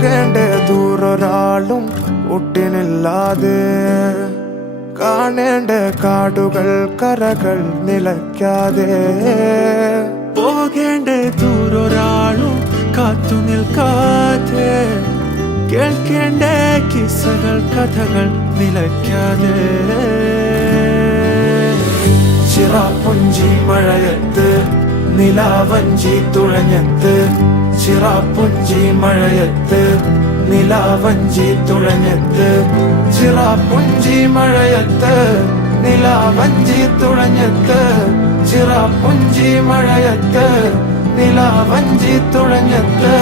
പോകേണ്ട ദൂരൊരാളും ഒട്ടിനില്ലാതെ കാണേണ്ട കാടുകൾ കരകൾ നിലയ്ക്കാതെ പോകേണ്ട ദൂരൊരാളും കാത്തു നിൽക്കാതെ കേൾക്കേണ്ട കിസ്സകൾ കഥകൾ നിലയ്ക്കാതെ ചിറാപ്പുഞ്ചി മഴയത്ത് നിലാവഞ്ചി തുഴഞ്ഞത്ത് ചിറാപ്പുഞ്ചി മഴയത്ത് നിലാവഞ്ചി തുഴഞ്ഞത്ത് ചിറാപ്പുഞ്ചി മഴയത്ത് നിലാവഞ്ചി തുഴഞ്ഞത്ത് ചിറാപ്പുഞ്ചി മഴയത്ത് നിലാവഞ്ചി തുഴഞ്ഞത്ത്